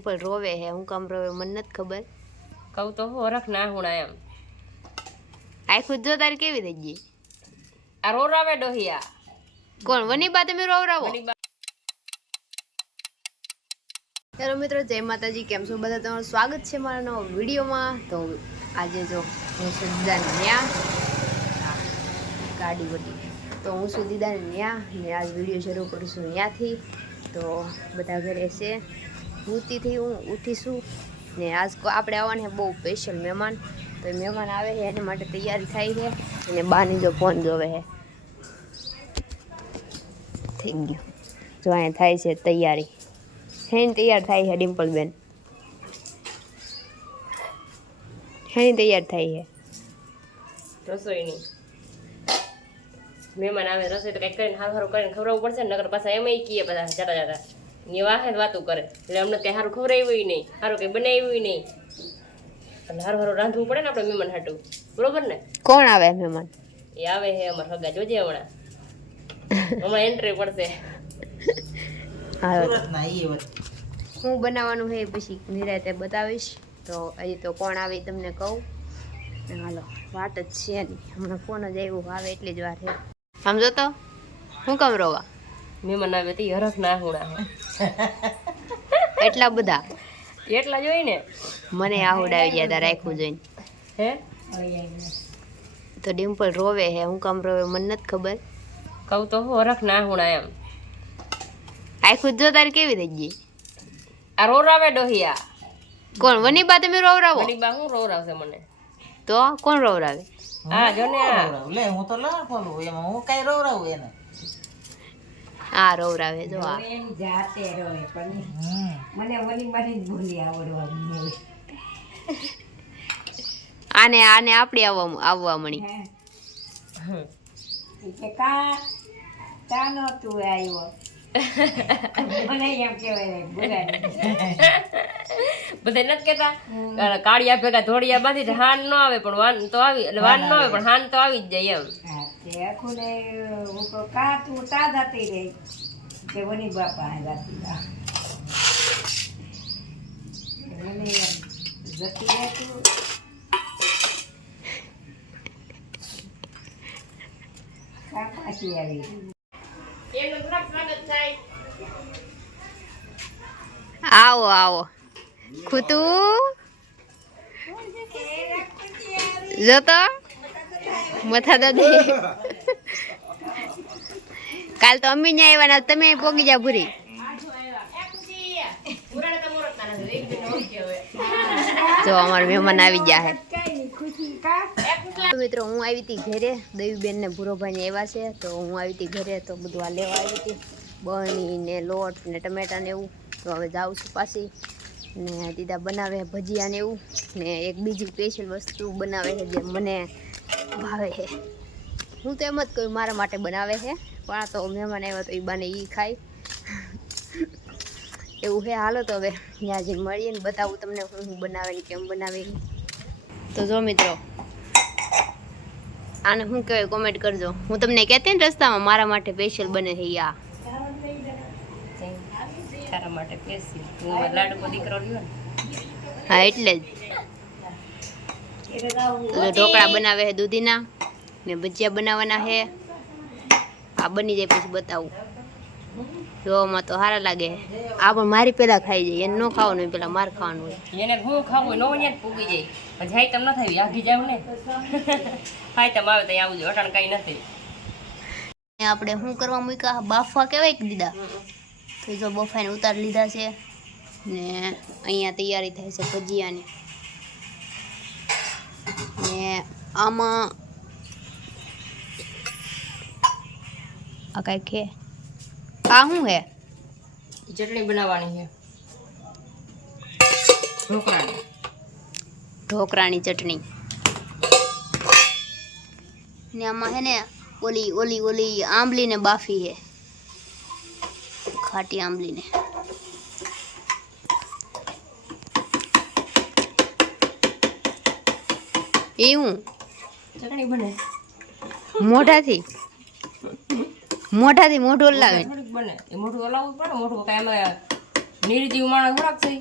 પણ રોવે હે હું કામ રોવે મને નથી ખબર કહું તો હો રખ ના હુણા એમ આખું જો તારી કેવી થઈ ગઈ આ રોરાવે ડોહિયા કોણ વની બા તમે રોવરાવો હેલો મિત્રો જય માતાજી કેમ છો બધા તમારું સ્વાગત છે મારા નવા વિડીયોમાં તો આજે જો હું સુધીદાન ન્યા ગાડી વટી તો હું સુધીદાન ન્યા ને આજ વિડીયો શરૂ કરીશું ત્યાંથી તો બધા ઘરે છે ઉઠીથી હું ઉઠીશું ને આજ આપણે આવવાના બહુ સ્પેશિયલ મહેમાન તો મહેમાન આવે છે એના માટે તૈયારી થાય છે અને બાની જો ફોન જોવે છે થઈ ગયું જો અહીંયા થાય છે તૈયારી હેની તૈયાર થાય છે ડિમ્પલબેન હેની તૈયાર થાય છે રસોઈની મહેમાન આવે રસોઈ તો કંઈક કરીને સારું કરીને ખવડાવવું પડશે ને નકર પાછા એમ કીએ બધા જતા જતા ની વાહે વાતું કરે એટલે અમને કંઈ સારું ખવડાવ્યું નહીં સારું કંઈ બનાવ્યું નહીં અને સારું સારું રાંધવું પડે ને આપણે મહેમાન હાટું બરોબર ને કોણ આવે મહેમાન એ આવે છે અમારા સગા જોજે હમણાં એન્ટ્રી પડશે હું બનાવવાનું છે પછી નિરાતે બતાવીશ તો હજી તો કોણ આવે તમને કહું હાલો વાત જ છે નહીં હમણાં ફોન જ આવ્યું આવે એટલી જ વાર છે સમજો તો હું કામ રોવા મહેમાન આવે તે હરખ ના હુણા એટલા બધા એટલા જોઈ ને મને આહુડાવી ગયા તા રાખવું જોઈને હે તો ડિમ્પલ રોવે હે હું કામ રોવે મને નથી ખબર કહું તો હરખ ના હુણા એમ આખું જો તારી કેવી થઈ ગઈ આ રોરાવે ડોહિયા કોણ વની બા તમે રોવરાવો વળી બા હું રોરાવશે મને તો કોણ રોવરાવે હા જો ને આ લે હું તો ના ખોલું એમાં હું કઈ રોવરાવું એને હા રોવરાવે જો આ જાતે રોય પણ મને વળી મારી જ ભૂલી આવડવા આને આને આપણે આવવા મળી કે કા નો તું આવ્યો મને એમ કહેવાય બધા નથી કેતા કાળિયા ભેગા ધોળિયા બાંધી હાન ન આવે પણ વાન તો આવી એટલે વાન ન આવે પણ હાન તો આવી જ જાય એમ તે આખું ને હું કહું કા તું તા જતી રહી કે વની બાપા જતી રહા મને એમ જતી રહે તું કા પાછી આવી આવો આવો ખુતુ જતો મથા દાદી કાલ તો અમ્મી ને આવ્યા તમે પોગી જા ભૂરી જો અમારા મહેમાન આવી ગયા છે મિત્રો હું આવી હતી ઘરે દયુબેન ને ભૂરોભાઈ ને આવ્યા છે તો હું આવી હતી ઘરે તો બધું આ લેવા આવી હતી બરણી ને લોટ ને ટમેટા ને એવું તો હવે જાઉં છું પાછી ને દીદા બનાવે ભજીયા ને એવું ને એક બીજી સ્પેશિયલ વસ્તુ બનાવે છે જે મને ભાવે છે હું તો એમ જ કહું મારા માટે બનાવે છે પણ આ તો મહેમાન આવ્યા તો એ બાને એ ખાય એવું છે હાલો તો હવે ત્યાં જઈને મળીએ ને બતાવું તમને હું બનાવે ને કેમ બનાવે તો જો મિત્રો આને શું કહેવાય કોમેન્ટ કરજો હું તમને કહેતી ને રસ્તામાં મારા માટે સ્પેશિયલ બને છે યા તારા માટે પેસી તું અમારો લાડકો દીકરો રહ્યો ને હા એટલે જ તો ઢોકળા બનાવે છે દૂધીના ને ભજીયા બનાવવાના છે આ બની જાય પછી બતાવું જોવામાં તો સારા લાગે આ પણ મારી પેલા ખાઈ જાય એને ન ખાવાનું હોય પેલા માર ખાવાનું હોય એને હું ખાવું નો અહીંયા જ પૂગી જાય પછી હાઈ તમ ન થાય આઘી જાવ ને હાઈ તમ આવે ત્યાં આવજો અટાણ કઈ નથી આપણે શું કરવા મૂક્યા બાફવા કહેવાય કે દીધા તો જો બફાઈને ઉતારી લીધા છે ને અહીંયા તૈયારી થાય છે ભજીયાની ને આમાં આ કાંઈક છે આ શું છે ચટણી બનાવવાની છે ઢોકળાની ઢોકળાની ચટણી ને આમાં છે ને ઓલી ઓલી ઓલી આંબલીને બાફી છે ખાટી આંબલીને એવું ચટણી બને મોઢાથી મોઢું હલાવે થોડીક બને એ મોઢું હલાવવું પડે મોઢું કાંઈ એમાં નિર્જીવ માણસ થોડાક છે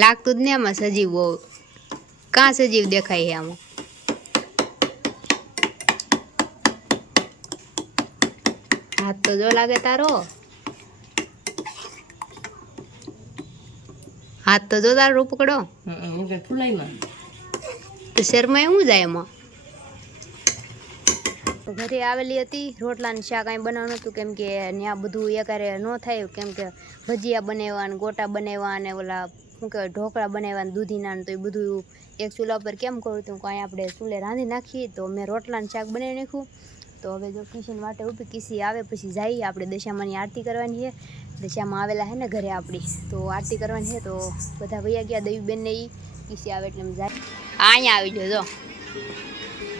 લાગતું જ ને આમાં સજીવ બહુ કાં સજીવ દેખાય છે આમાં હાથ તો જો લાગે તારો હાથ તો જો તારો પકડો ફૂલાઈમાં તો શેરમાં શું જાય એમાં ઘરે આવેલી હતી રોટલા ને શાક અહીં બનાવવાનું હતું કેમ કે ત્યાં બધું એકારે ન થાય કેમ કે ભજીયા બનાવવા ને ગોટા બનાવવા ને ઓલા શું કહેવાય ઢોકળા બનાવવા ને દૂધીના ને તો એ બધું એક ચૂલા પર કેમ કરું હતું કાંઈ આપણે ચૂલે રાંધી નાખીએ તો મેં રોટલા ને શાક બનાવી નાખ્યું તો હવે જો કિશન માટે ઊભી કિસી આવે પછી જઈએ આપણે દશામાની આરતી કરવાની છે દશામાં આવેલા છે ને ઘરે આપણી તો આરતી કરવાની છે તો બધા વૈયા ગયા દયુબેન ને એ કિસી આવે એટલે જાય અહીંયા આવી જજો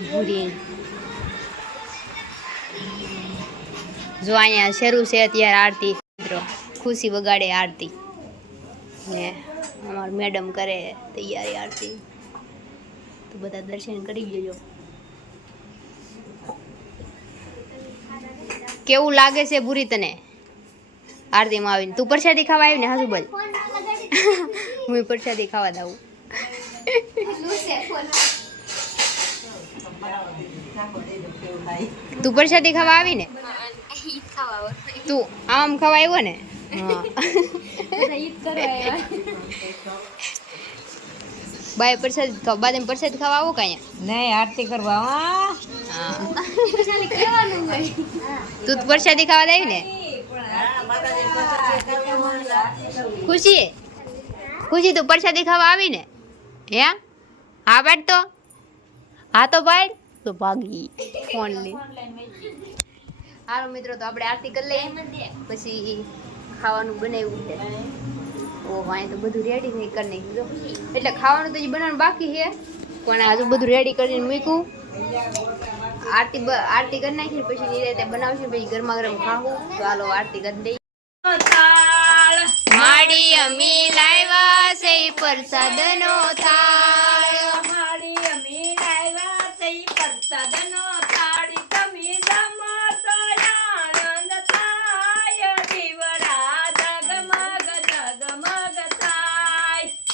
ભૂરી જો અહીંયા શરૂ છે અત્યારે આરતી મિત્રો ખુશી વગાડે આરતી ને અમાર મેડમ કરે તૈયારી આરતી તો બધા દર્શન કરી જજો કેવું લાગે છે ભૂરી તને આરતીમાં આવીને તું પ્રસાદી ખાવા આવી ને હાજુ બોલ હું પ્રસાદી ખાવા દઉં તું પ્રસાદી ખાવા આવી ને તું આમ ખાવા આવ્યો ને બાય પ્રસાદ ખાવા બાદ પ્રસાદ ખાવા આવો કાંઈ નહીં આરતી કરવા તું પ્રસાદી ખાવા આવી ને ખુશી ખુશી તું પ્રસાદી ખાવા આવી ને હે હા પાડ તો હા તો પાડ તો ભાગી ફોન લે હાલો મિત્રો તો આપણે આરતી કરી લઈએ પછી ખાવાનું બનાવ્યું છે ઓહો અહીં તો બધું રેડી થઈ કરી નાખ્યું એટલે ખાવાનું તો હજી બનાવવાનું બાકી છે પણ હજુ બધું રેડી કરીને મૂક્યું આરતી કરી નાખી પછી નિરાતે બનાવશું પછી ગરમા ગરમ ખાવું તો હાલો આરતી કરી દઈએ માડી અમી લાવ્યા છે પ્રસાદનો થાળ મારી અમી લાવ્યા છે પ્રસાદનો થાળ તમે જમો તો આનંદ થાય દીવડા જગમગ જગમગ થાય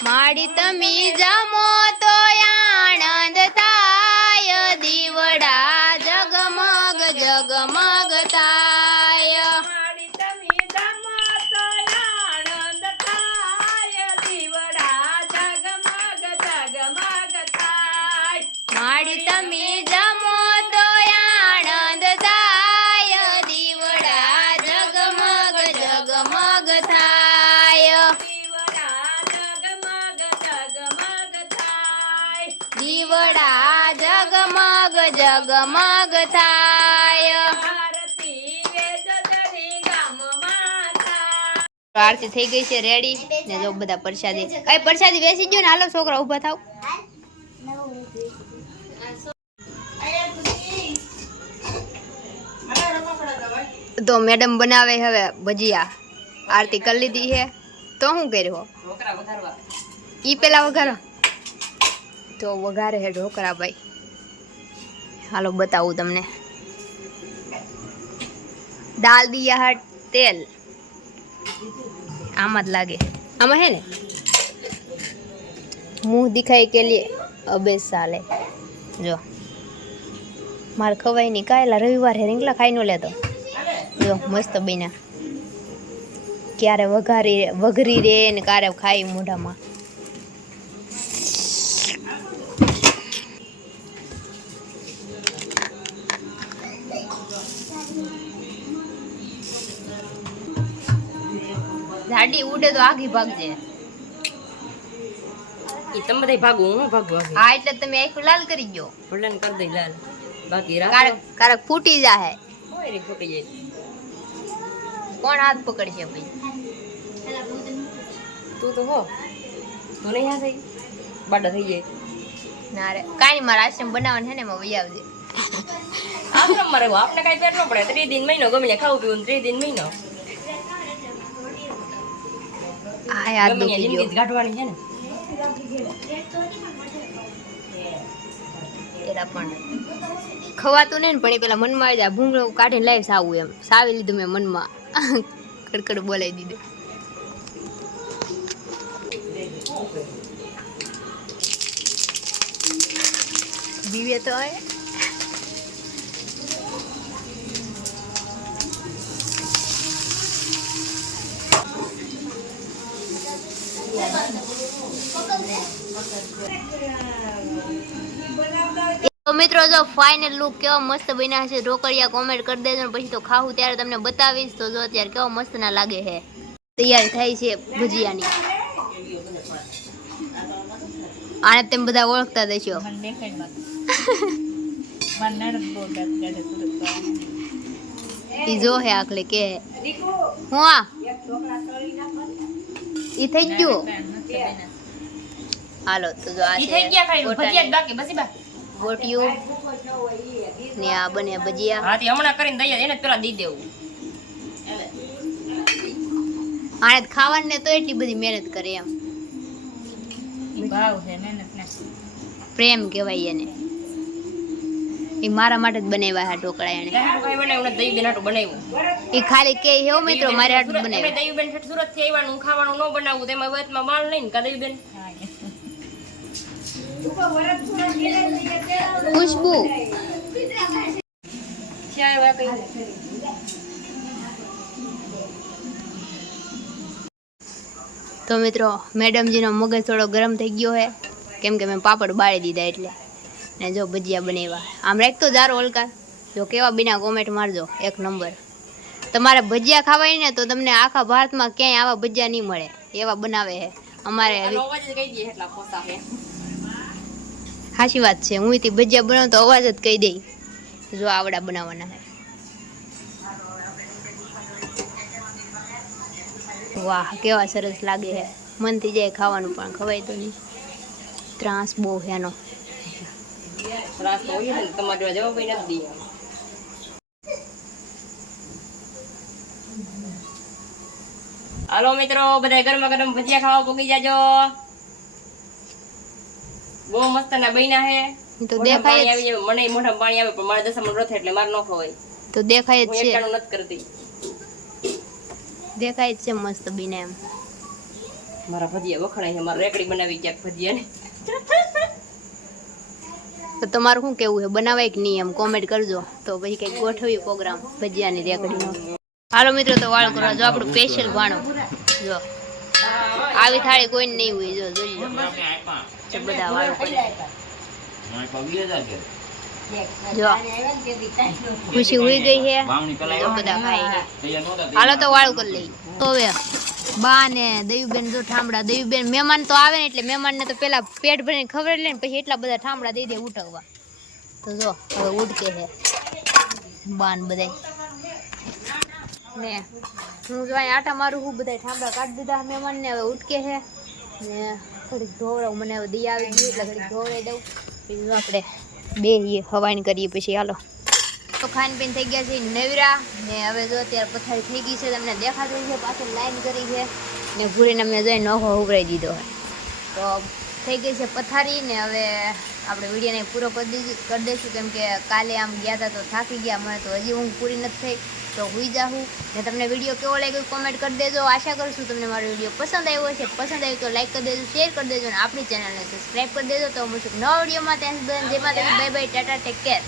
માડી તમે જમો તો આનંદ થાય દીવડા જગમગ જગમગ થાય મારી તમે જમો તો આનંદ થાય દીવડા જગમગ જગમગ થાય માડી તમે જમો તો આનંદ થાય દીવડા જગમગ જગમગ થાય દીવડા જગમગ જગમગ દીવડા જગમગ થાય થાય આરતી વેદજરી ગામમાં થાય આરતી થઈ ગઈ છે રેડી ને જો બધા પ્રસાદી કઈ પ્રસાદી બેસી ગયો ને હાલો છોકરા ઊભા થાવ તો મેડમ બનાવે હવે ભજીયા આરતી કરી લીધી છે તો શું કર્યું ઢોકળા વઘારવા ઈ પેલા વઘારો તો વઘારે હે ઢોકળા ભાઈ હાલો બતાવું તમને डाल दिया है तेल आमद लागे आमा है ने मुंह दिखाई के लिए अबे साले जो मार खवाई नहीं कायला रविवार है रिंगला खाई नो लेतो जो मस्त बना क्यारे वघरी रे ने क्यारे खाई मोढ़ा में झाड़ी उड़े तो आगे भाग जे ઈ તમે બધા ભાગો હું ભાગવા हाँ એટલે તમે આખું લાલ કરી ગયો ભલે ને કરી દઈ લાલ બાકી રાખો કારક કારક ફૂટી જાહે કોઈ રે ફૂટી જાય કોણ હાથ પકડશે ભાઈ તું તો હો તું નહીં હા થઈ બાડા થઈ જાય ના રે કાઈ મારા આશ્રમ બનાવવાનું છે ને એમાં વહી આવજે આશ્રમ માં રહેવું આપણે કાંઈ ફેર ન પડે 3 દિન મહિનો ગમે ત્યાં ખાવું પીવું 3 દિન મહિનો આ યાદ ગમે ત્યાં દુખી ગયો જિંદગી કાઢવાની છે ને એરા પણ ખવાતું નહીં ને પણ એ પેલા મનમાં આવી જાય ભૂંગળો કાઢીને લાવી સાવું એમ સાવી લીધું મેં મનમાં કડકડ બોલાવી દીધું બીવે તો હોય તો મિત્રો જો ફાઇનલ લુક કેવો મસ્ત બન્યા છે ઢોકળિયા કોમેન્ટ કરી દેજો ને પછી તો ખાવું ત્યારે તમને બતાવીશ તો જો અત્યારે કેવો મસ્ત ના લાગે છે તૈયારી થાય છે ભજીયાની આને તેમ બધા ઓળખતા દેશો ઈ જો હે આખલે કે હું આ ઈ થઈ ગયું હાલો તો જો આ ઈ થઈ ગયા ખાલી ભજીયા જ બાકી બસી બા ગોટિયું ને આ બને ભજીયા હા તે હમણાં કરીને દઈએ એને જ પેલા દઈ દેવું આને ખાવાને તો એટલી બધી મહેનત કરે એમ ભાવ છે મહેનત ના પ્રેમ કહેવાય એને એ મારા માટે જ બનાવ્યા છે ઢોકળા એને હારું કઈ બનાવ્યું ને દહીં બેન હાટું બનાવ્યું એ ખાલી કે હો મિત્રો મારે હાટું તમે બનાવ્યું દહીં બેન સુરત થી આવવાનું ખાવાનું ન બનાવવું તેમાં વચમાં માલ લઈને કા દહીં બેન ખુશ્બુ ક્યાં આવ્યા કઈ તો મિત્રો મેડમજીનો મગજ થોડો ગરમ થઈ ગયો છે કેમ કે મેં પાપડ બાળી દીધા એટલે ને જો ભજીયા બનાવ્યા આમ રાખતો જારો હલકા જો કેવા બિના કોમેન્ટ મારજો એક નંબર તમારે ભજીયા ખાવાય ને તો તમને આખા ભારતમાં ક્યાંય આવા ભજીયા નહીં મળે એવા બનાવે છે અમારે અવાજ જ કહી દઈએ એટલા ખોસા છે સાચી વાત છે હું થી ભજીયા બનાવું તો અવાજ જ કહી દઈ જો આવડા બનાવવાના છે વાહ કેવા સરસ લાગે છે મનથી જાય ખાવાનું પણ ખવાય તો નહીં ત્રાસ બહુ છે એનો ત્રાસ તો હોય ને તમારે જવાબ નથી દઈએ હાલો મિત્રો બધા ગરમા ગરમ ભજીયા ખાવા પોગી જાજો બહુ મસ્ત ના બન્યા હે તો દેખાય જ આવી જાય મને મોઢામાં પાણી આવે પણ મારે દશામાં રથ એટલે મારે ન ખવાય તો દેખાય જ હું છે એકટાણું નથી કરતી દેખાય જ છે મસ્ત બીને એમ મારા ભજીયા વખણાય છે મારે રેકડી બનાવી ક્યાંક ભજીયા ને તો તમારું શું કેવું છે બનાવાય કે નહીં એમ કોમેન્ટ કરજો તો પછી કંઈક ગોઠવી પ્રોગ્રામ ભજીયાની રેકડીનો હાલો મિત્રો તો વાળ કરો જો આપણું સ્પેશિયલ ભાણું જો આવી થાળી કોઈ નહીં હોય જો જોઈ લો તો બધા વાળ કરે જો ખુશી હોઈ ગઈ છે જો બધા ખાય છે હાલો તો વાળું કરી લઈ તો હવે બા ને દયુબેન જો ઠામડા દયુબેન મહેમાન તો આવે ને એટલે મહેમાન ને તો પેલા પેટ ભરીને ખબર લે ને પછી એટલા બધા ઠામડા દઈ દે ઉઠાવવા તો જો હવે ઉડકે છે બાન બધા ને હું જો અહીં આટા મારું હું બધા ઠામડા કાઢી દીધા મહેમાન ને હવે ઉઠકે છે ને થોડીક ધોવડાવું મને હવે દી આવી ગયું એટલે ઘડીક ધોવડાવી દઉં પછી આપણે બે હવાઈન કરીએ પછી હાલો તો ખાન પીન થઈ ગયા છે નવરા ને હવે જો અત્યારે પથારી થઈ ગઈ છે તમને દેખાતું છે પાછળ લાઈન કરી છે ને ભૂરીને મેં જોઈ નોખો ઉભરાઈ દીધો હોય તો થઈ ગઈ છે પથારી ને હવે આપણે વિડીયોને પૂરો કરી દઈશું કેમ કે કાલે આમ ગયા હતા તો થાકી ગયા મને તો હજી ઊંઘ પૂરી નથી થઈ તો હુઈ જાઉં ને તમને વિડીયો કેવો લાગ્યો કોમેન્ટ કરી દેજો આશા કરું છું તમને મારો વિડીયો પસંદ આવ્યો હશે પસંદ આવ્યો તો લાઈક કરી દેજો શેર કરી દેજો અને આપણી ચેનલને સબસ્ક્રાઈબ કરી દેજો તો મળશું નવા વિડીયોમાં ત્યાં સુધી જય માતાજી bye bye Tata take care